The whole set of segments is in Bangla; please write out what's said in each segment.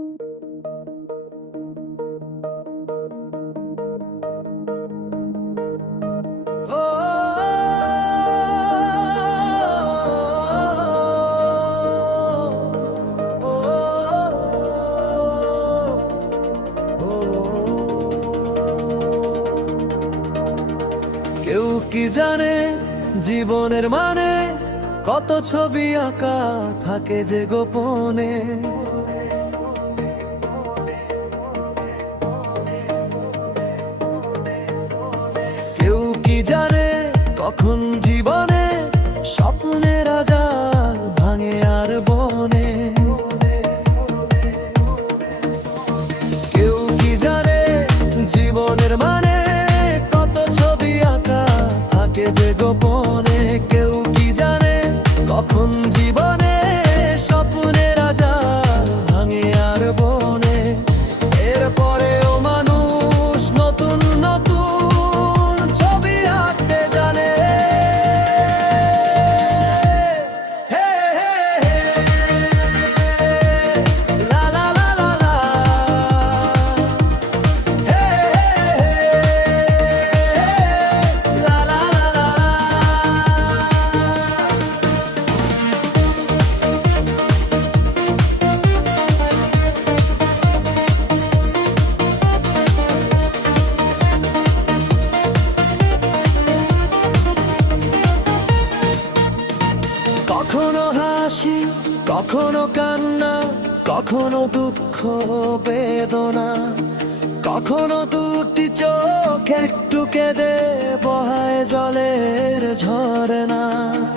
কেউ কি জানে জীবনের মানে? কত ছবি আঁকা থাকে যে গোপনে? কখন জীবনে স্বপ্নের রাজার ভাঙে আর বনে। কেউ কি জানে জীবনের মানে কত ছবি আঁকা থাকে যে গোপনে? কখনো কান্না কখনো দুঃখ বেদনা কখনো দুটি চোখ একটু কেঁদে বহায় জলের ঝরনা কখনো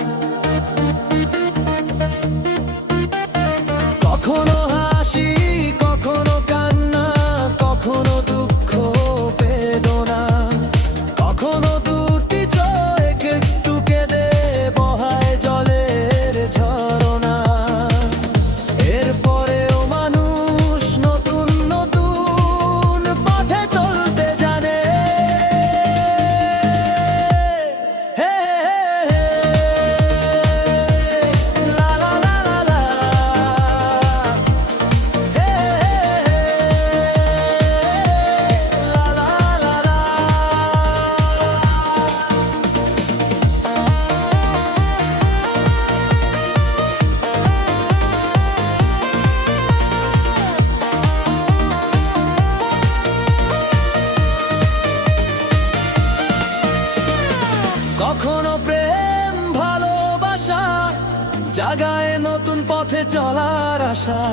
জাগায় নতুন পথে চলার আশা।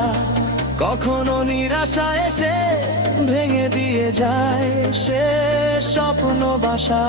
কখনো নিরাশা এসে ভেঙে দিয়ে যায় সে স্বপ্ন বাসা।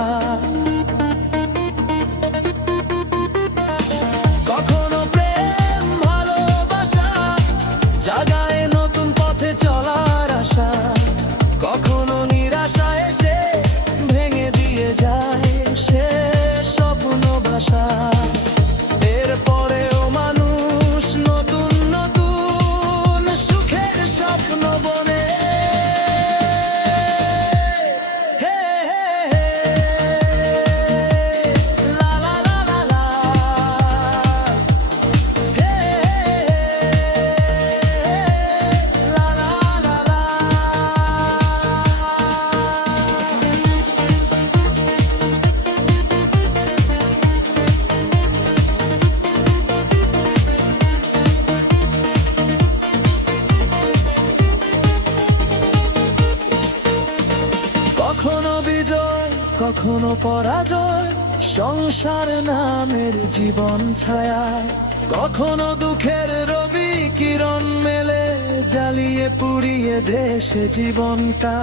কখনো পরাজয়, সংসার নামের জীবন ছায়া কখনো দুঃখের রবি কিরণ মেলে, জ্বালিয়ে পুড়িয়ে দেশে জীবনটা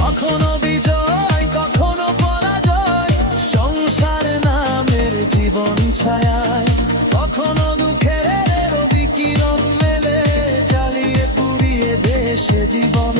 কখনো বিজয়, কখনো পরাজয়, সংসার নামের জীবন ছায়ায়। কখনো দুঃখের রবি কিরণ মেলে, জ্বালিয়ে পুড়িয়ে দেশে জীবন